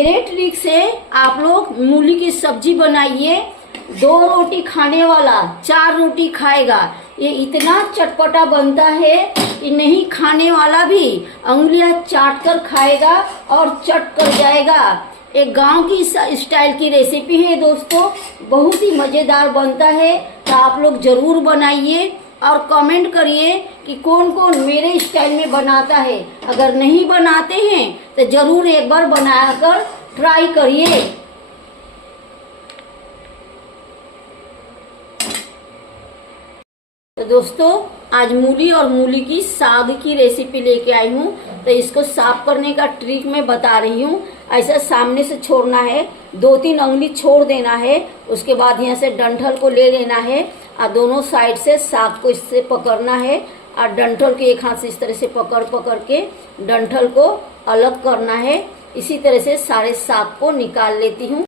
मेरे ट्रिक से आप लोग मूली की सब्जी बनाइए। 2 रोटी खाने वाला 4 रोटी खाएगा। ये इतना चटपटा बनता है कि नहीं खाने वाला भी उंगलियां चाट कर खाएगा और चट कर जाएगा। एक गांव की स्टाइल की रेसिपी है दोस्तों, बहुत ही मजेदार बनता है। तो आप लोग जरूर बनाइए और कमेंट करिए कि कौन कौन मेरे स्टाइल में बनाता है। अगर नहीं बनाते हैं तो जरूर एक बार बनाकर ट्राई करिए। तो दोस्तों आज मूली और मूली की साग की रेसिपी लेके आई हूँ। तो इसको साफ करने का ट्रिक मैं बता रही हूँ। ऐसा सामने से छोड़ना है, 2-3 उंगली छोड़ देना है। उसके बाद यहाँ से डंठल को ले लेना है और दोनों साइड से साग को इससे पकड़ना है और डंठल के एक हाथ से इस तरह से पकड़ के डंठल को अलग करना है। इसी तरह से सारे साग को निकाल लेती हूँ।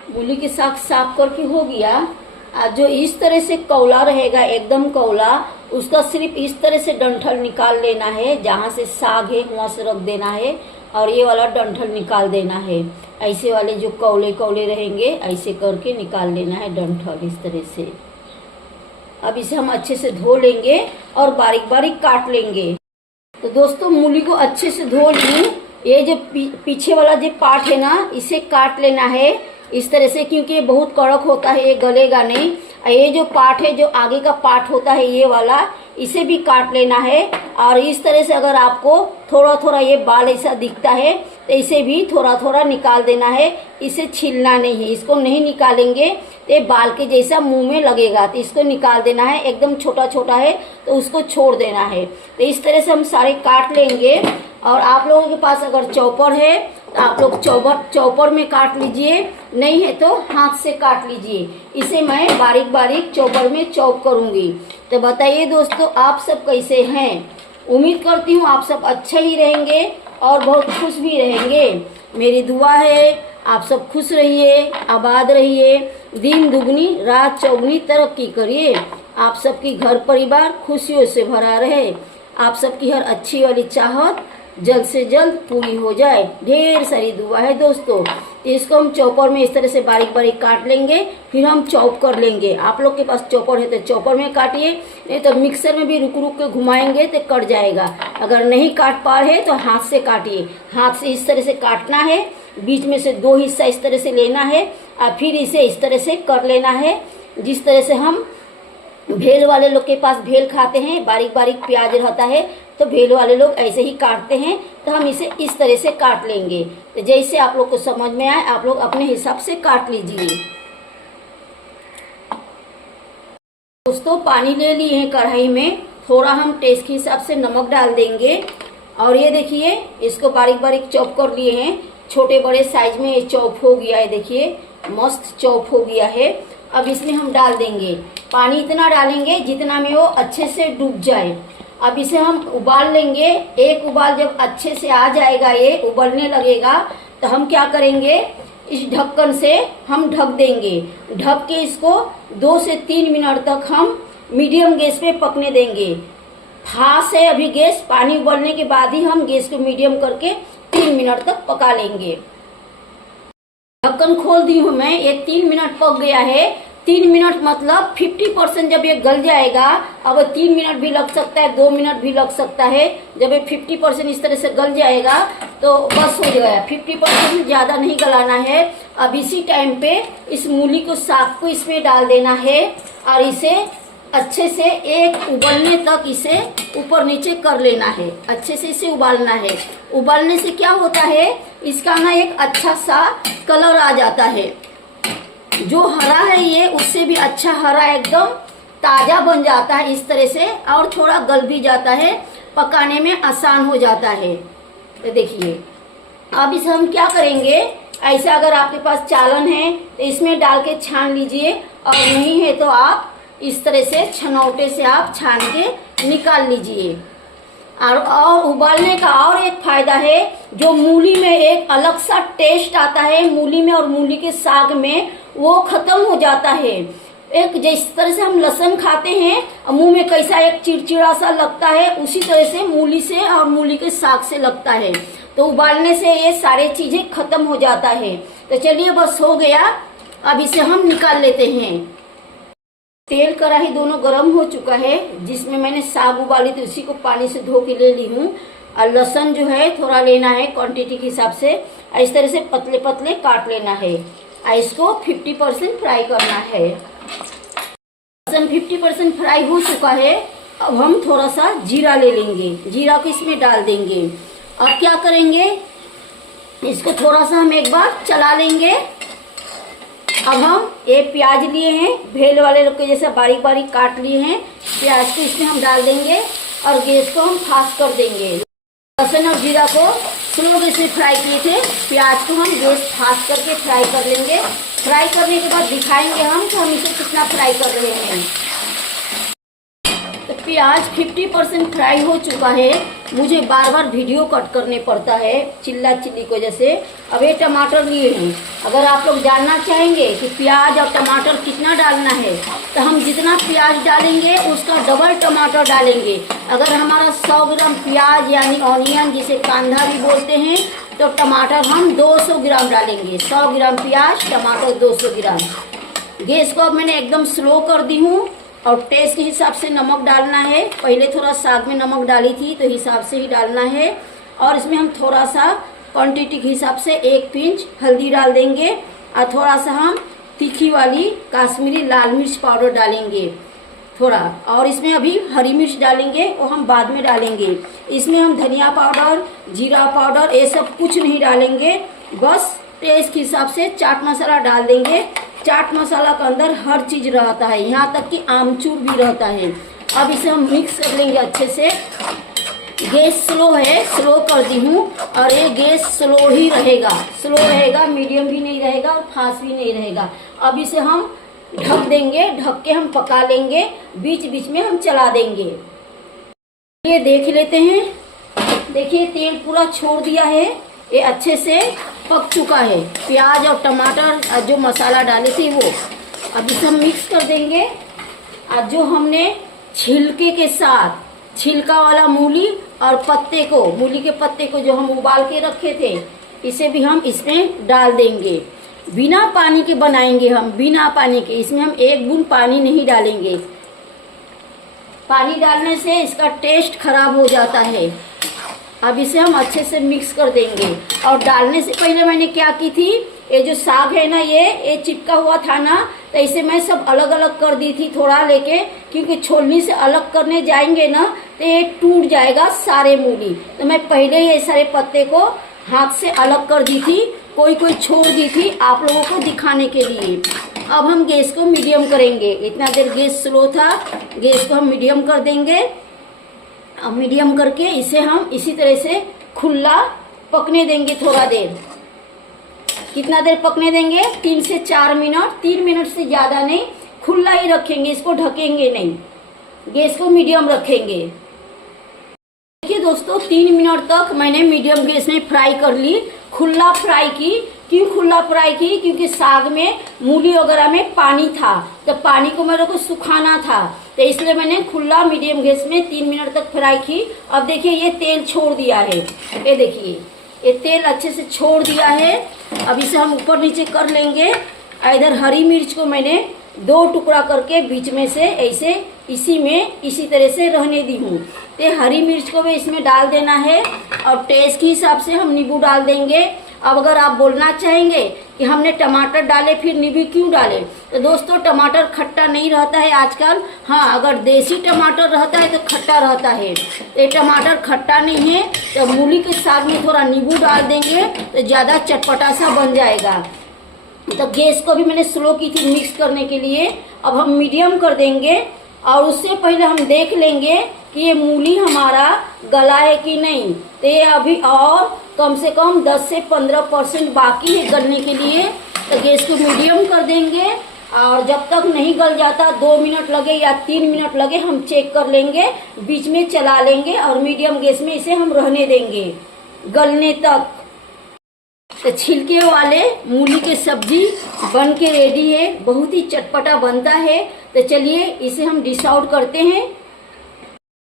मूली की साग साफ करके हो गया। जो इस तरह से कौला रहेगा, एकदम कौला, उसका सिर्फ इस तरह से डंठल निकाल लेना है। जहाँ से साग है वहां से रख देना है और ये वाला डंठल निकाल देना है। ऐसे वाले जो कौले कौले रहेंगे ऐसे करके निकाल लेना है डंठल इस तरह से। अब इसे हम अच्छे से धो लेंगे और बारीक बारीक काट लेंगे। तो दोस्तों मूली को अच्छे से धो लूं। ये जो पीछे वाला जो पार्ट है ना, इसे काट लेना है इस तरह से, क्योंकि ये बहुत कड़क होता है, ये गलेगा नहीं। ये जो पार्ट है, जो आगे का पार्ट होता है ये वाला, इसे भी काट लेना है। और इस तरह से अगर आपको थोड़ा थोड़ा ये बाल ऐसा दिखता है तो इसे भी थोड़ा थोड़ा निकाल देना है। इसे छीलना नहीं है, इसको नहीं निकालेंगे तो ये बाल के जैसा मुंह में लगेगा। तो इसको निकाल देना है। एकदम छोटा छोटा है तो उसको छोड़ देना है। तो इस तरह से हम सारे काट लेंगे। और आप लोगों के पास अगर चॉपर है तो आप लोग चॉपर में काट लीजिए, नहीं है तो हाथ से काट लीजिए। इसे मैं बारीक बारीक चॉपर में चॉप करूंगी। तो बताइए दोस्तों आप सब कैसे हैं। उम्मीद करती हूँ आप सब अच्छे ही रहेंगे और बहुत खुश भी रहेंगे। मेरी दुआ है आप सब खुश रहिए, आबाद रहिए, दिन दुगनी रात चौगनी तरक्की करिए। आप सबकी घर परिवार खुशियों से भरा रहे। आप सबकी हर अच्छी वाली चाहत जल्द से जल्द पूरी हो जाए, ढेर सारी दुआ है दोस्तों। इसको हम चॉपर में इस तरह से बारीक बारीक काट लेंगे, फिर हम चॉप कर लेंगे। आप लोग के पास चॉपर है तो चॉपर में काटिए, नहीं तो मिक्सर में भी रुक रुक के घुमाएंगे तो कट जाएगा। अगर नहीं काट पा रहे तो हाथ से काटिए। हाथ से इस तरह से काटना है, बीच में से 2 हिस्सा इस तरह से लेना है और फिर इसे इस तरह से कर लेना है। जिस तरह से हम भेल वाले लोग के पास भेल खाते हैं, बारीक बारीक प्याज रहता है, तो भेल वाले लोग ऐसे ही काटते हैं। तो हम इसे इस तरह से काट लेंगे। तो जैसे आप लोग को समझ में आए आप लोग अपने हिसाब से काट लीजिए। दोस्तों पानी ले लिए हैं कढ़ाई में, थोड़ा हम टेस्ट के हिसाब से नमक डाल देंगे। और ये देखिए इसको बारीक बारीक चॉप कर लिए हैं। छोटे बड़े साइज में ये चॉप हो गया है, देखिए मस्त चॉप हो गया है। अब इसमें हम डाल देंगे पानी, इतना डालेंगे जितना में वो अच्छे से डूब जाए। अब इसे हम उबाल लेंगे। एक उबाल जब अच्छे से आ जाएगा, ये उबलने लगेगा, तो हम क्या करेंगे, इस ढक्कन से हम ढक देंगे। ढक के इसको 2 से 3 मिनट तक हम मीडियम गैस पे पकने देंगे। फास्ट है अभी गैस, पानी उबलने के बाद ही हम गैस को मीडियम करके 3 मिनट तक पका लेंगे। ढक्कन खोल दी हूँ मैं, ये 3 मिनट पक गया है। 3 मिनट मतलब 50% जब ये गल जाएगा, अब 3 मिनट भी लग सकता है, 2 मिनट भी लग सकता है। जब ये 50% इस तरह से गल जाएगा तो बस हो गया। 50% ज्यादा नहीं गलाना है। अब इसी टाइम पे इस मूली को साग को इसमें डाल देना है और इसे अच्छे से एक उबलने तक इसे ऊपर नीचे कर लेना है। अच्छे से इसे उबालना है। उबालने से क्या होता है, इसका ना एक अच्छा सा कलर आ जाता है। जो हरा है ये उससे भी अच्छा हरा एकदम ताजा बन जाता है इस तरह से, और थोड़ा गल भी जाता है, पकाने में आसान हो जाता है। तो देखिए अब इसे हम क्या करेंगे, ऐसा अगर आपके पास चालन है तो इसमें डाल के छान लीजिए, और नहीं है तो आप इस तरह से छनौटे से आप छान के निकाल लीजिए। और उबालने का और एक फायदा है, जो मूली में एक अलग सा टेस्ट आता है मूली में और मूली के साग में, वो खत्म हो जाता है। एक जिस तरह से हम लहसुन खाते हैं मुंह में कैसा एक चिड़चिड़ा सा लगता है, उसी तरह से मूली से और मूली के साग से लगता है। तो उबालने से ये सारे चीजें खत्म हो जाता है। तो चलिए बस हो गया, अब इसे हम निकाल लेते हैं। तेल कढ़ाई दोनों गर्म हो चुका है, जिसमें मैंने साग उबाली थी उसी को पानी से धो के ले ली हूँ। और लहसुन जो है थोड़ा लेना है क्वांटिटी के हिसाब से, इस तरह से पतले पतले काट लेना है और इसको 50% फ्राई करना है। लहसुन 50% फ्राई हो चुका है। अब हम थोड़ा सा जीरा ले लेंगे, जीरा को इसमें डाल देंगे और क्या करेंगे, इसको थोड़ा सा हम एक बार चला लेंगे। अब हम ये प्याज लिए हैं, भेल वाले लोग के जैसा बारीक बारीक काट लिए हैं। प्याज को इसमें हम डाल देंगे और गैस को हम फास्ट कर देंगे। लहसुन और जीरा को स्लो गैस में फ्राई किए थे, प्याज को हम गैस फास्ट करके फ्राई कर लेंगे। फ्राई करने के बाद दिखाएंगे हम कि हम इसे कितना फ्राई कर रहे हैं। तो प्याज 50% फ्राई हो चुका है। मुझे बार बार वीडियो कट करने पड़ता है चिल्ला चिल्ली को जैसे। अब ये टमाटर लिए हैं, अगर आप लोग जानना चाहेंगे कि प्याज और टमाटर कितना डालना है तो हम जितना प्याज डालेंगे उसका डबल टमाटर डालेंगे। अगर हमारा 100 ग्राम प्याज यानी ऑनियन जिसे कांदा भी बोलते हैं, तो टमाटर हम 200 ग्राम डालेंगे। 100 ग्राम प्याज, टमाटर 200 ग्राम। गैस को अब मैंने एकदम स्लो कर दी हूँ और टेस्ट के हिसाब से नमक डालना है। पहले थोड़ा साग में नमक डाली थी तो हिसाब से ही डालना है। और इसमें हम थोड़ा सा क्वांटिटी के हिसाब से 1 पिंच हल्दी डाल देंगे और थोड़ा सा हम तीखी वाली काश्मीरी लाल मिर्च पाउडर डालेंगे थोड़ा। और इसमें अभी हरी मिर्च डालेंगे, वो हम बाद में डालेंगे। इसमें हम धनिया पाउडर, जीरा पाउडर ये सब कुछ नहीं डालेंगे, बस टेस्ट के हिसाब से चाट मसाला डाल देंगे। चाट मसाला के अंदर हर चीज रहता है, यहाँ तक कि आमचूर भी रहता है। अब इसे हम मिक्स कर लेंगे अच्छे से। गैस स्लो है, स्लो कर दी हूँ और ये गैस स्लो ही रहेगा, स्लो रहेगा, मीडियम भी नहीं रहेगा और फास्ट भी नहीं रहेगा। अब इसे हम ढक देंगे, ढक के हम पका लेंगे, बीच बीच में हम चला देंगे। ये देख लेते हैं, देखिए तेल पूरा छोड़ दिया है, ये अच्छे से पक चुका है। प्याज और टमाटर जो मसाला डाले थे वो अब इसे हम मिक्स कर देंगे। और जो हमने छिलके के साथ छिलका वाला मूली और पत्ते को, मूली के पत्ते को जो हम उबाल के रखे थे, इसे भी हम इसमें डाल देंगे। बिना पानी के बनाएंगे हम, बिना पानी के। इसमें हम 1 बूंद पानी नहीं डालेंगे, पानी डालने से इसका टेस्ट खराब हो जाता है। अब इसे हम अच्छे से मिक्स कर देंगे। और डालने से पहले मैंने क्या की थी, ये जो साग है ना ये चिपका हुआ था ना, तो इसे मैं सब अलग अलग कर दी थी थोड़ा लेके, क्योंकि छोलनी से अलग करने जाएंगे ना तो ये टूट जाएगा सारे मूली। तो मैं पहले ही ये सारे पत्ते को हाथ से अलग कर दी थी, कोई कोई छोड़ दी थी आप लोगों को दिखाने के लिए। अब हम गैस को मीडियम करेंगे, इतना देर गैस स्लो था, गैस को हम मीडियम कर देंगे। अब मीडियम करके इसे हम इसी तरह से खुला पकने देंगे थोड़ा देर। कितना देर पकने देंगे, 3 से 4 मिनट, 3 मिनट से ज्यादा नहीं, खुला ही रखेंगे, इसको ढकेंगे नहीं, गैस को मीडियम रखेंगे। देखिए दोस्तों 3 मिनट तक मैंने मीडियम गैस में फ्राई कर ली, खुला फ्राई की। क्यों खुला फ्राई की, क्योंकि साग में मूली वगैरह में पानी था, तो पानी को मेरे को सुखाना था, तो इसलिए मैंने खुला मीडियम गैस में 3 मिनट तक फ्राई की। अब देखिए ये तेल छोड़ दिया है, ये देखिए ये तेल अच्छे से छोड़ दिया है। अब इसे हम ऊपर नीचे कर लेंगे। इधर हरी मिर्च को मैंने 2 टुकड़ा करके बीच में से ऐसे इसी में इसी तरह से रहने दी हूँ। तो हरी मिर्च को भी इसमें डाल देना है और टेस्ट के हिसाब से हम नींबू डाल देंगे। अब अगर आप बोलना चाहेंगे कि हमने टमाटर डाले फिर नींबू क्यों डाले, तो दोस्तों टमाटर खट्टा नहीं रहता है आजकल। हाँ, अगर देसी टमाटर रहता है तो खट्टा रहता है, तो ये टमाटर खट्टा नहीं है, तो मूली के साग में थोड़ा नींबू डाल देंगे तो ज्यादा चटपटा सा बन जाएगा। तो गैस को भी मैंने स्लो की थी मिक्स करने के लिए, अब हम मीडियम कर देंगे। और उससे पहले हम देख लेंगे कि ये मूली हमारा गला है कि नहीं। तो ये अभी और कम से कम 10 से 15% बाकी है गलने के लिए। तो गैस को मीडियम कर देंगे और जब तक नहीं गल जाता 2 मिनट लगे या 3 मिनट लगे हम चेक कर लेंगे, बीच में चला लेंगे और मीडियम गैस में इसे हम रहने देंगे गलने तक। तो छिलके वाले मूली की सब्जी बन के रेडी है, बहुत ही चटपटा बनता है। तो चलिए इसे हम डिश आउट करते हैं।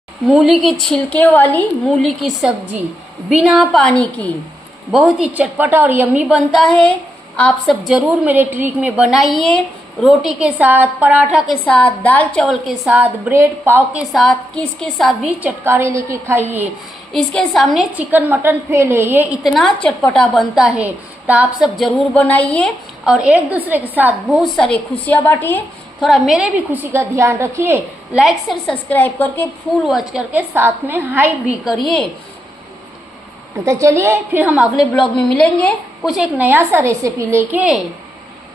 मूली के छिलके वाली मूली की सब्जी बिना पानी की। बहुत ही चटपटा और यम्मी बनता है। आप सब जरूर मेरे ट्रिक में बनाइए। रोटी के साथ, पराठा के साथ, दाल चावल के साथ, ब्रेड पाव के साथ, किसके साथ भी चटकारे लेके खाइए। इसके सामने चिकन मटन फेल है, ये इतना चटपटा बनता है। तो आप सब जरूर बनाइए और एक दूसरे के साथ बहुत सारे खुशियाँ बांटिए। थोड़ा मेरे भी खुशी का ध्यान रखिए। लाइक शेयर सब्सक्राइब करके फुल वॉच करके साथ में हाइप भी करिए। तो चलिए फिर हम अगले ब्लॉग में मिलेंगे कुछ एक नया सा रेसिपी लेके।